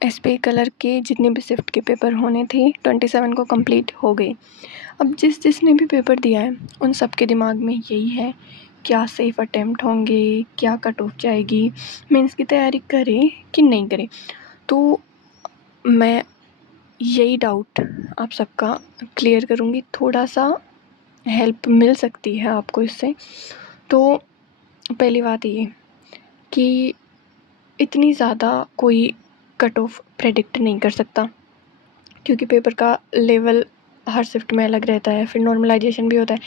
SBI colour के जितने भी शिफ्ट के पेपर होने थे 27 को कंप्लीट हो गए। अब जिसने भी पेपर दिया है उन सब के दिमाग में यही है, क्या सेफ अटेम्प्ट होंगे, क्या कट ऑफ जाएगी, मेंस की तैयारी करें कि नहीं करें। तो मैं यही डाउट आप सबका क्लियर करूँगी, थोड़ा सा हेल्प मिल सकती है आपको इससे। तो पहली बात ये कि इतनी ज़्यादा कोई कट ऑफ प्रेडिक्ट नहीं कर सकता, क्योंकि पेपर का लेवल हर शिफ्ट में अलग रहता है, फिर नॉर्मलाइजेशन भी होता है।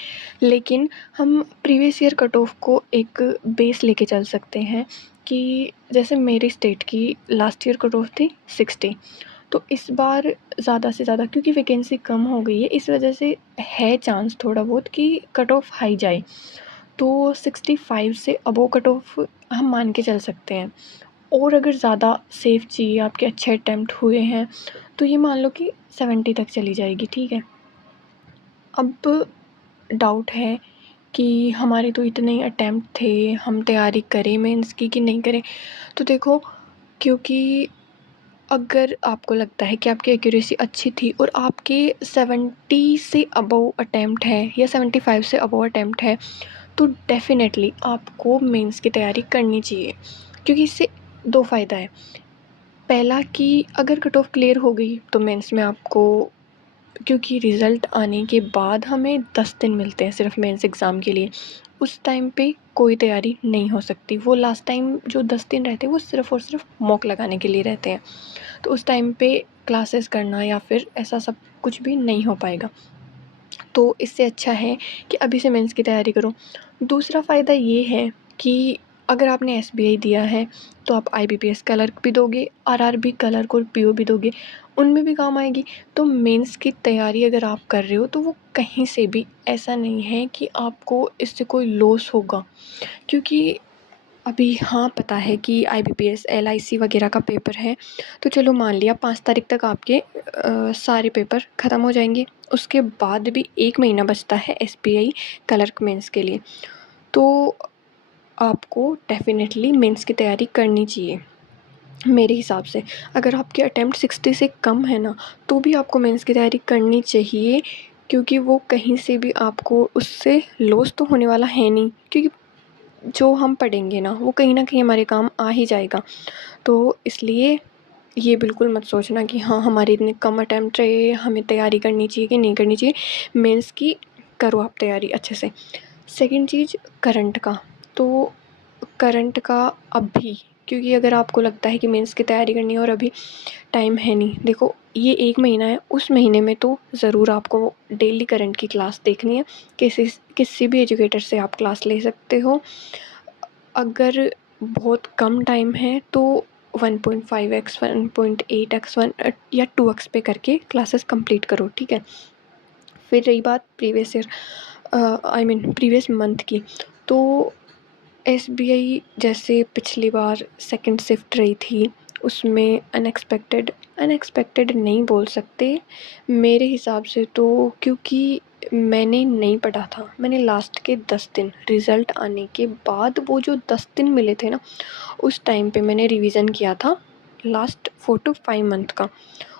लेकिन हम प्रीवियस ईयर कट ऑफ को एक बेस लेके चल सकते हैं कि जैसे मेरी स्टेट की लास्ट ईयर कट ऑफ थी 60, तो इस बार ज़्यादा से ज़्यादा क्योंकि वैकेंसी कम हो गई है, इस वजह से है चांस थोड़ा बहुत कि कट ऑफ हाई जाए। तो 65 से अबोव कट ऑफ हम मान के चल सकते हैं। और अगर ज़्यादा सेफ चाहिए, आपके अच्छे अटैम्प्ट हुए हैं, तो ये मान लो कि 70 तक चली जाएगी, ठीक है। अब डाउट है कि हमारे तो इतने ही अटैम्प्ट थे, हम तैयारी करें मेंस की कि नहीं करें। तो देखो, क्योंकि अगर आपको लगता है कि आपकी एक्यूरेसी अच्छी थी और आपके 70 से अबव अटैम्प्ट है या 75 से अबव अटैम्प्ट है, तो डेफ़िनेटली आपको मेंस की तैयारी करनी चाहिए, क्योंकि इससे 2 फ़ायदा है। पहला कि अगर कट ऑफ क्लियर हो गई तो मेंस में आपको, क्योंकि रिज़ल्ट आने के बाद हमें 10 दिन मिलते हैं सिर्फ मेंस एग्ज़ाम के लिए, उस टाइम पे कोई तैयारी नहीं हो सकती। वो लास्ट टाइम जो 10 दिन रहते हैं वो सिर्फ़ और सिर्फ मॉक लगाने के लिए रहते हैं, तो उस टाइम पे क्लासेस करना या फिर ऐसा सब कुछ भी नहीं हो पाएगा। तो इससे अच्छा है कि अभी से मेंस की तैयारी करो। दूसरा फ़ायदा ये है कि अगर आपने एसबीआई दिया है तो आप आईबीपीएस क्लर्क भी दोगे, आरआरबी क्लर्क और पीओ भी दोगे, उनमें भी काम आएगी। तो मेंस की तैयारी अगर आप कर रहे हो तो वो कहीं से भी ऐसा नहीं है कि आपको इससे कोई लॉस होगा, क्योंकि अभी हाँ पता है कि आईबीपीएस एलआईसी वगैरह का पेपर है, तो चलो मान लिया 5 तारीख तक आपके सारे पेपर ख़त्म हो जाएंगे। उसके बाद भी 1 महीना बचता है एसबीआई क्लर्क मेंस के लिए, तो आपको डेफिनेटली मेंस की तैयारी करनी चाहिए मेरे हिसाब से। अगर आपके अटैम्प्ट 60 से कम है ना, तो भी आपको मेंस की तैयारी करनी चाहिए, क्योंकि वो कहीं से भी आपको उससे लॉस तो होने वाला है नहीं, क्योंकि जो हम पढ़ेंगे ना वो कहीं ना कहीं हमारे काम आ ही जाएगा। तो इसलिए ये बिल्कुल मत सोचना कि हाँ हमारे इतने कम अटैम्प्ट रहे, हमें तैयारी करनी चाहिए कि नहीं करनी चाहिए। मेंस की करो आप तैयारी अच्छे से। सेकंड चीज़ करंट का, तो करंट का अभी, क्योंकि अगर आपको लगता है कि मेंस की तैयारी करनी है और अभी टाइम है नहीं, देखो ये 1 महीना है, उस महीने में तो ज़रूर आपको डेली करंट की क्लास देखनी है। किसी भी एजुकेटर से आप क्लास ले सकते हो। अगर बहुत कम टाइम है तो 1.5x 1.8x 1 या 2x पे करके क्लासेस कंप्लीट करो, ठीक है। फिर रही बात प्रीवियस ईयर प्रीवियस मंथ की, तो एसबीआई जैसे पिछली बार सेकंड शिफ्ट रही थी, उसमें अनएक्सपेक्टेड नहीं बोल सकते मेरे हिसाब से, तो क्योंकि मैंने नहीं पढ़ा था। मैंने लास्ट के 10 दिन रिज़ल्ट आने के बाद वो जो 10 दिन मिले थे ना, उस टाइम पे मैंने रिवीज़न किया था लास्ट 4 to 5 मंथ का।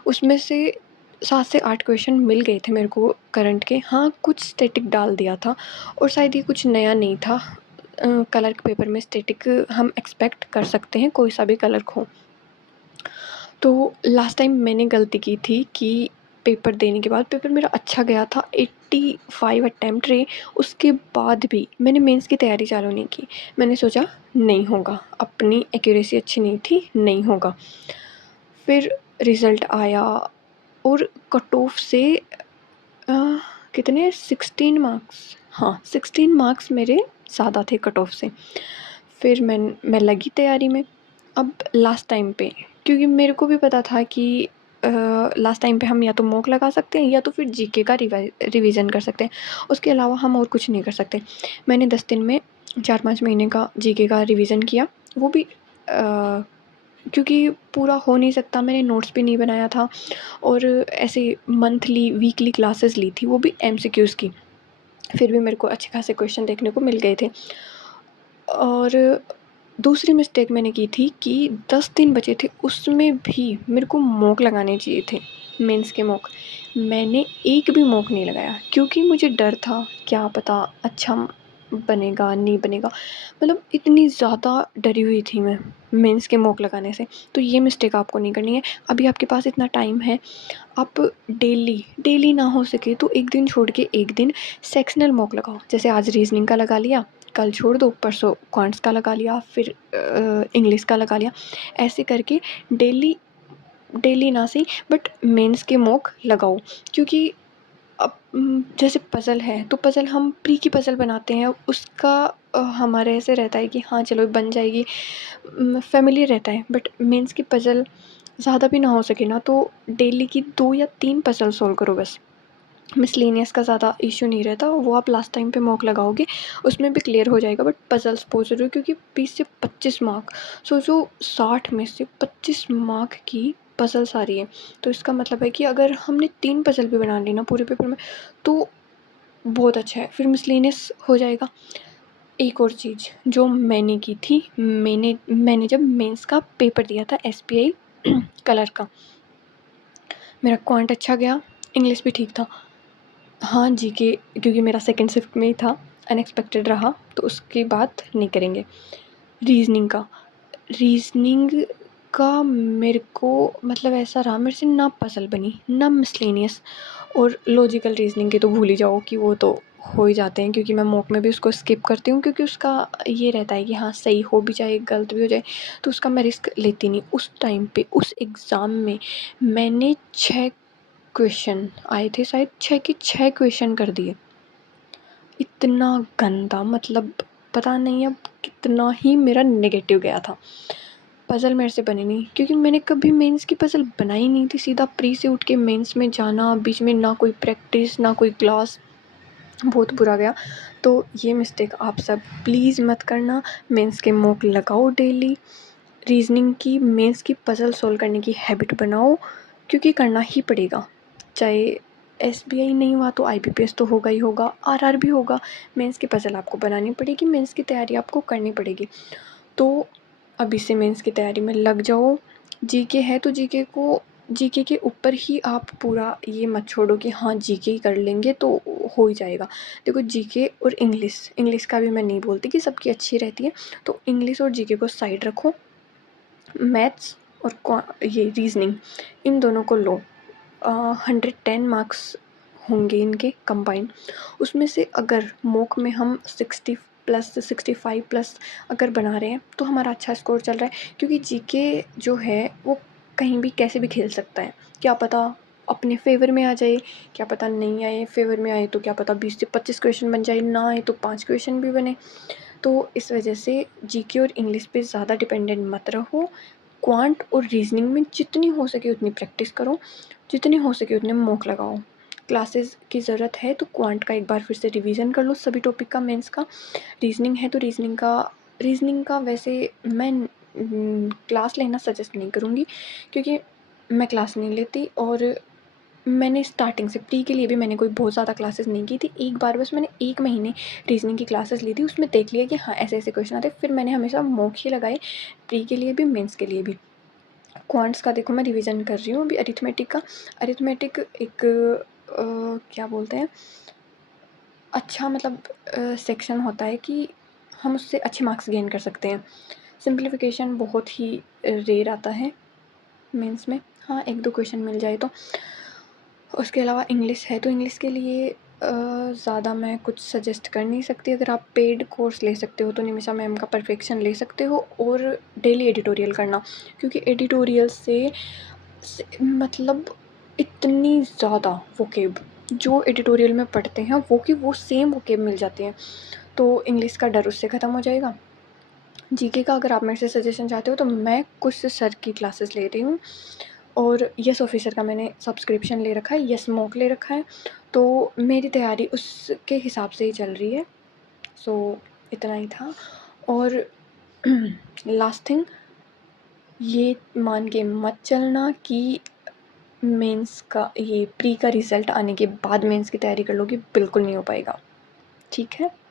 उसमें से 7 से 8 क्वेश्चन मिल गए थे मेरे को करंट के। हाँ कुछ स्टैटिक डाल दिया था, और शायद ये कुछ नया नहीं था। कलर के पेपर में स्टैटिक हम एक्सपेक्ट कर सकते हैं, कोई सा भी कलर हो। तो लास्ट टाइम मैंने गलती की थी कि पेपर देने के बाद पेपर मेरा अच्छा गया था, 85 अटैम्प्ट रहे, उसके बाद भी मैंने मेंस की तैयारी चालू नहीं की। मैंने सोचा नहीं होगा, अपनी एक्यूरेसी अच्छी नहीं थी, नहीं होगा। फिर रिज़ल्ट आया और कट ऑफ से कितने 16 मार्क्स, हाँ 16 मार्क्स मेरे ज़्यादा थे कट ऑफ से। फिर मैं लगी तैयारी में। अब लास्ट टाइम पे, क्योंकि मेरे को भी पता था कि लास्ट टाइम पे हम या तो मॉक लगा सकते हैं या तो फिर जीके का रिवीजन कर सकते हैं, उसके अलावा हम और कुछ नहीं कर सकते। मैंने 10 दिन में 4-5 महीने का जीके का रिवीजन किया, वो भी क्योंकि पूरा हो नहीं सकता, मैंने नोट्स भी नहीं बनाया था, और ऐसे मंथली वीकली क्लासेस ली थी, वो भी एमसीक्यूज़ की। फिर भी मेरे को अच्छे खासे क्वेश्चन देखने को मिल गए थे। और दूसरी मिस्टेक मैंने की थी कि 10 दिन बचे थे, उसमें भी मेरे को मॉक लगाने चाहिए थे, मेंस के मॉक। मैंने एक भी मॉक नहीं लगाया क्योंकि मुझे डर था क्या पता अच्छा बनेगा नहीं बनेगा, मतलब इतनी ज़्यादा डरी हुई थी मैं मेंस के मॉक लगाने से। तो ये मिस्टेक आपको नहीं करनी है। अभी आपके पास इतना टाइम है, आप डेली ना हो सके तो एक दिन छोड़ के एक दिन सेक्शनल मॉक लगाओ। जैसे आज रीजनिंग का लगा लिया, कल छोड़ दो, परसों क्वांट्स का लगा लिया, फिर इंग्लिश का लगा लिया। ऐसे करके डेली ना सही बट मेंस के मॉक लगाओ। क्योंकि अब जैसे पज़ल है तो पज़ल हम प्री की पज़ल बनाते हैं, उसका हमारे ऐसे रहता है कि हाँ चलो बन जाएगी, फ़ैमिलियर रहता है। बट मेंस की पज़ल ज़्यादा भी ना हो सके ना तो डेली की 2 या 3 पज़ल सॉल्व करो बस। मिसलेनियस का ज़्यादा इशू नहीं रहता, वो आप लास्ट टाइम पे मॉक लगाओगे उसमें भी क्लियर हो जाएगा। बट पज़ल्स पूछ रहे हो क्योंकि 20 से 25 मार्क, सोचो 60 में से 25 मार्क की पज़ल्स आ रही है। तो इसका मतलब है कि अगर हमने 3 पज़ल भी बना ली ना पूरे पेपर में तो बहुत अच्छा है, फिर मिसलेनियस हो जाएगा। एक और चीज़ जो मैंने की थी, मैंने जब मेंस का पेपर दिया था एसबीआई कलर का, मेरा क्वांट अच्छा गया, इंग्लिश भी ठीक था। हाँ जीके क्योंकि मेरा सेकंड शिफ्ट में ही था, अनएक्सपेक्टेड रहा तो उसकी बात नहीं करेंगे। रीजनिंग का मेरे को मतलब ऐसा रहा, मेरे से ना पज़ल बनी ना मिसलेनियस, और लॉजिकल रीजनिंग के तो भूल ही जाओ कि वो तो हो ही जाते हैं क्योंकि मैं मॉक में भी उसको स्किप करती हूँ क्योंकि उसका ये रहता है कि हाँ सही हो भी जाए गलत भी हो जाए, तो उसका मैं रिस्क लेती नहीं। उस टाइम पे उस एग्ज़ाम में मैंने 6 क्वेश्चन आए थे, शायद 6 के 6 क्वेश्चन कर दिए। इतना गंदा, मतलब पता नहीं अब कितना ही मेरा नेगेटिव गया था। पज़ल मेरे से बनी नहीं क्योंकि मैंने कभी मेंस की पज़ल बनाई नहीं थी। सीधा प्री से उठ के मेंस में जाना, बीच में ना कोई प्रैक्टिस ना कोई क्लास, बहुत बुरा गया। तो ये मिस्टेक आप सब प्लीज़ मत करना। मेंस के मॉक लगाओ डेली, रीजनिंग की मेंस की पज़ल सॉल्व करने की हैबिट बनाओ क्योंकि करना ही पड़ेगा। चाहे एसबीआई नहीं हुआ तो आईबीपीएस तो होगा ही होगा, आरआर भी होगा। मेंस की पज़ल आपको बनानी पड़ेगी, मेंस की तैयारी आपको करनी पड़ेगी। तो अभी से मेंस की तैयारी में लग जाओ। जीके है तो जीके के ऊपर ही आप पूरा ये मत छोड़ो कि हाँ जीके ही कर लेंगे तो हो ही जाएगा। देखो जीके और इंग्लिश का भी मैं नहीं बोलती कि सबकी अच्छी रहती है, तो इंग्लिश और जीके को साइड रखो, मैथ्स और ये रीजनिंग इन दोनों को लो। 110 मार्क्स होंगे इनके कंबाइंड। उसमें से अगर मॉक में हम 60 प्लस 65 प्लस अगर बना रहे हैं तो हमारा अच्छा स्कोर चल रहा है। क्योंकि जीके जो है वो कहीं भी कैसे भी खेल सकता है, क्या पता अपने फेवर में आ जाए, क्या पता नहीं आए, फेवर में आए तो क्या पता 20 से 25 क्वेश्चन बन जाए, ना आए तो 5 क्वेश्चन भी बने। तो इस वजह से जीके और इंग्लिश पे ज़्यादा डिपेंडेंट मत रहो। क्वांट और रीजनिंग में जितनी हो सके उतनी प्रैक्टिस करो, जितनी हो सके उतने मॉक लगाओ। क्लासेस की ज़रूरत है तो क्वांट का एक बार फिर से रिवीजन कर लो सभी टॉपिक का, मेंस का। रीजनिंग है तो रीजनिंग का वैसे मैं क्लास लेना सजेस्ट नहीं करूँगी क्योंकि मैं क्लास नहीं लेती, और मैंने स्टार्टिंग से प्री के लिए भी मैंने कोई बहुत ज़्यादा क्लासेस नहीं की थी। एक बार बस मैंने 1 महीने रीजनिंग की क्लासेस ली थी, उसमें देख लिया कि हाँ ऐसे-ऐसे क्वेश्चन आते हैं, फिर मैंने हमेशा मॉक ही लगाए, प्री के लिए भी मेंस के लिए भी। क्वांट्स का देखो मैं रिवीजन कर रही हूँ अभी, अरिथमेटिक एक क्या बोलते हैं, अच्छा मतलब सेक्शन होता है कि हम उससे अच्छे मार्क्स गेन कर सकते हैं। सिंप्लीफिकेशन बहुत ही रेयर आता है मेंस में, हाँ 1-2 क्वेश्चन मिल जाए तो। उसके अलावा इंग्लिश है तो इंग्लिश के लिए ज़्यादा मैं कुछ सजेस्ट कर नहीं सकती। अगर आप पेड कोर्स ले सकते हो तो निमिषा मैम का परफेक्शन ले सकते हो, और डेली एडिटोरियल करना क्योंकि एडिटोरियल से मतलब इतनी ज़्यादा वोकेब जो एडिटोरियल में पढ़ते हैं वो सेम वोकेब मिल जाती हैं, तो इंग्लिश का डर उससे ख़त्म हो जाएगा। जीके का अगर आप मेरे से सजेशन चाहते हो तो मैं कुछ सर की क्लासेस ले रही हूँ, और यस ऑफिसर का मैंने सब्सक्रिप्शन ले रखा है, यस मॉक ले रखा है, तो मेरी तैयारी उसके हिसाब से ही चल रही है। सो इतना ही था। और लास्ट थिंग, ये मान के मत चलना कि मेंस का ये प्री का रिज़ल्ट आने के बाद मेंस की तैयारी कर लोगी, बिल्कुल नहीं हो पाएगा, ठीक है।